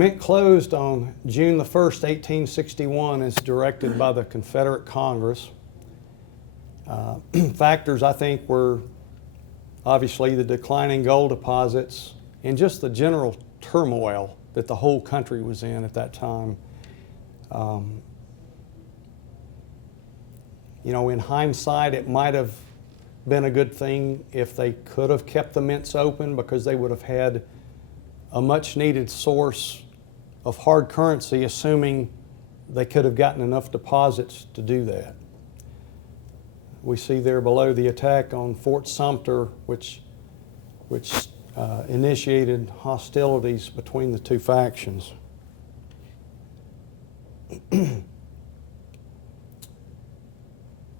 mint closed on June the 1st, 1861, as directed by the Confederate Congress. Factors, I think, were obviously the declining gold deposits and just the general turmoil that the whole country was in at that time. You know, in hindsight, it might have been a good thing if they could have kept the mints open, because they would have had a much needed source of hard currency, assuming they could have gotten enough deposits to do that. We see there below the attack on Fort Sumter, which initiated hostilities between the two factions. The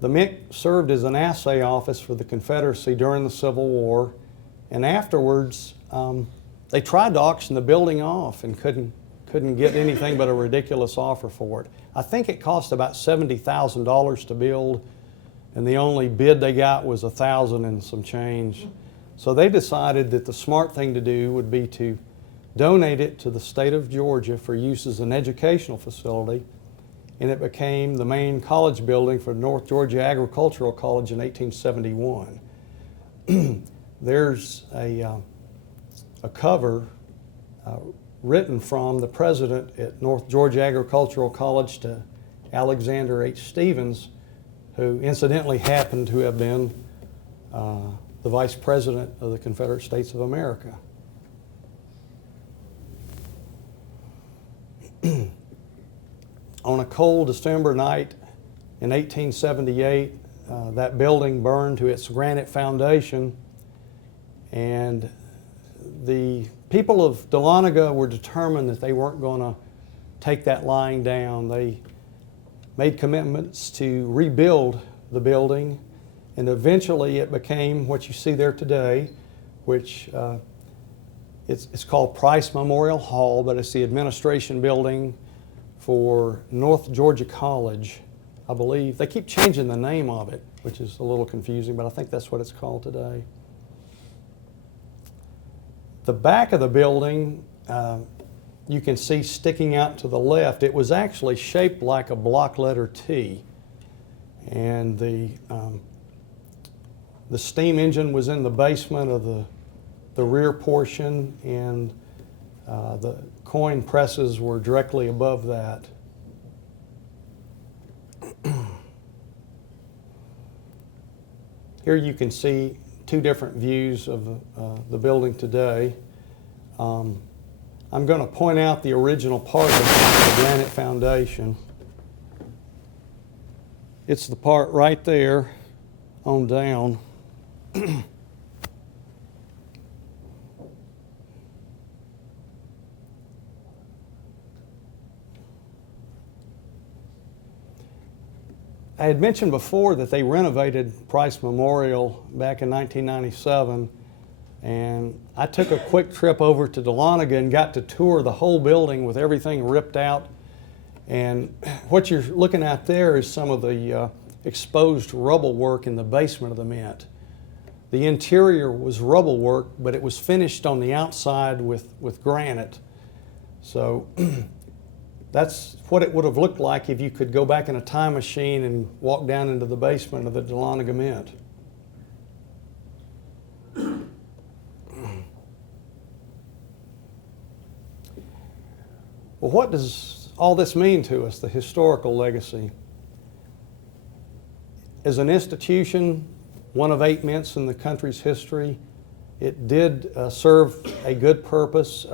mint served as an assay office for the Confederacy during the Civil War, and afterwards they tried to auction the building off and couldn't get anything but a ridiculous offer for it. I think it cost about $70,000 to build, and the only bid they got was $1,000 and some change. So they decided that the smart thing to do would be to donate it to the state of Georgia for use as an educational facility, and it became the main college building for North Georgia Agricultural College in 1871. There's a cover written from the president at North Georgia Agricultural College to Alexander H. Stevens, who incidentally happened to have been the Vice President of the Confederate States of America. On a cold December night in 1878, that building burned to its granite foundation, and the people of Dahlonega were determined that they weren't going to take that lying down. They made commitments to rebuild the building, and eventually it became what you see there today, which it's called Price Memorial Hall, but it's the administration building for North Georgia College, I believe. They keep changing the name of it, which is a little confusing, but I think that's what it's called today. The back of the building, you can see sticking out to the left, it was actually shaped like a block letter T. And the steam engine was in the basement of the rear portion, and the coin presses were directly above that. Here you can see two different views of the building today. I'm going to point out the original part of the granite foundation. It's the part right there on down. I had mentioned before that they renovated Price Memorial back in 1997, and I took a quick trip over to Dahlonega and got to tour the whole building with everything ripped out. And what you're looking at there is some of the exposed rubble work in the basement of the mint. The interior was rubble work, but it was finished on the outside with granite. So that's what it would have looked like if you could go back in a time machine and walk down into the basement of the Dahlonega Mint. Well, what does all this mean to us, the historical legacy? As an institution, one of 8 mints in the country's history, it did serve a good purpose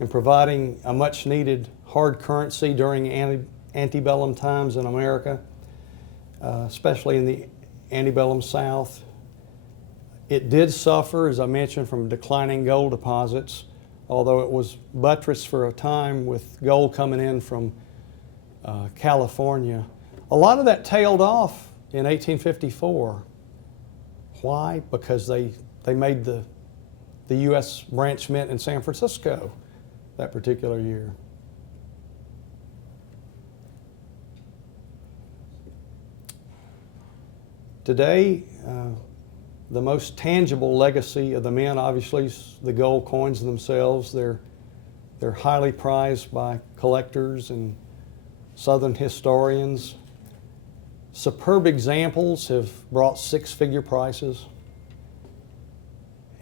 in providing a much needed hard currency during antebellum times in America, especially in the antebellum South. It did suffer, as I mentioned, from declining gold deposits, although it was buttressed for a time with gold coming in from California. A lot of that tailed off in 1854. Why? Because they made the U.S. branch mint in San Francisco that particular year. Today, the most tangible legacy of the mint, obviously, is the gold coins themselves. They're They're highly prized by collectors and Southern historians. Superb examples have brought six-figure prices.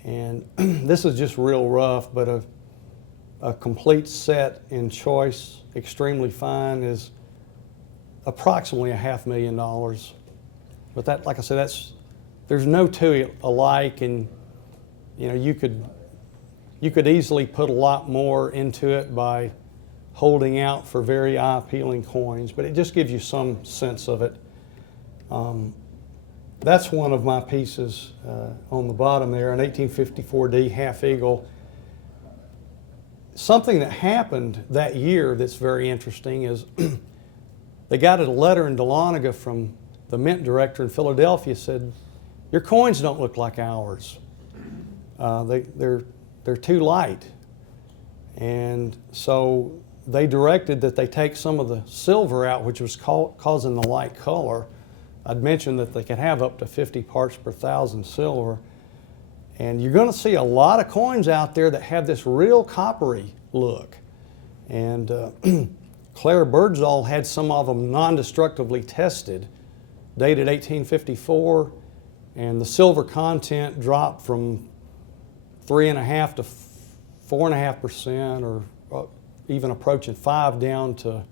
And this is just real rough, but a complete set in choice, extremely fine, is approximately $500,000. But that, like I said, there's no two alike, and you know, you could easily put a lot more into it by holding out for very eye-appealing coins, but it just gives you some sense of it. That's one of my pieces on the bottom there, an 1854D half eagle. Something that happened that year that's very interesting is they got a letter in Dahlonega from the mint director in Philadelphia, said, "Your coins don't look like ours. They're too light." And so they directed that they take some of the silver out, which was causing the light color. I'd mentioned that they could have up to 50 parts per thousand silver. And you're going to see a lot of coins out there that have this real coppery look. And Claire Birdsall had some of them non-destructively tested, dated 1854, and the silver content dropped from 3.5% to 4.5%, or even approaching 5%, down to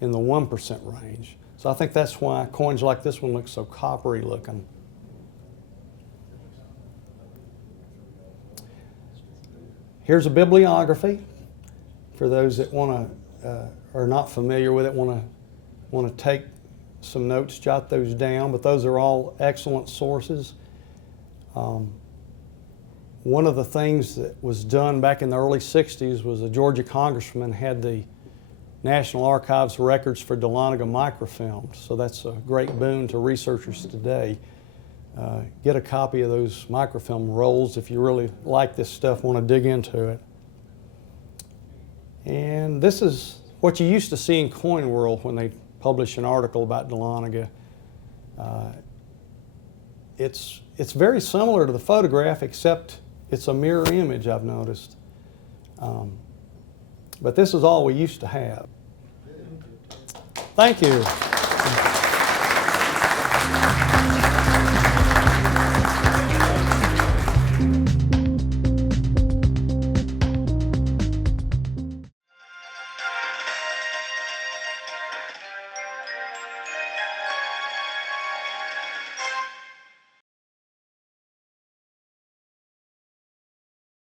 in the 1% range. So I think that's why coins like this one look so coppery looking. Here's a bibliography for those that are not familiar with it, want to take some notes, jot those down, but those are all excellent sources. One of the things that was done back in the early 60s was a Georgia congressman had the National Archives records for Dahlonega microfilmed, so that's a great boon to researchers today. Get a copy of those microfilm rolls if you really like this stuff, want to dig into it. And this is what you used to see in Coin World when they publish an article about Dahlonega. It's very similar to the photograph, except it's a mirror image, I've noticed. But this is all we used to have. Thank you.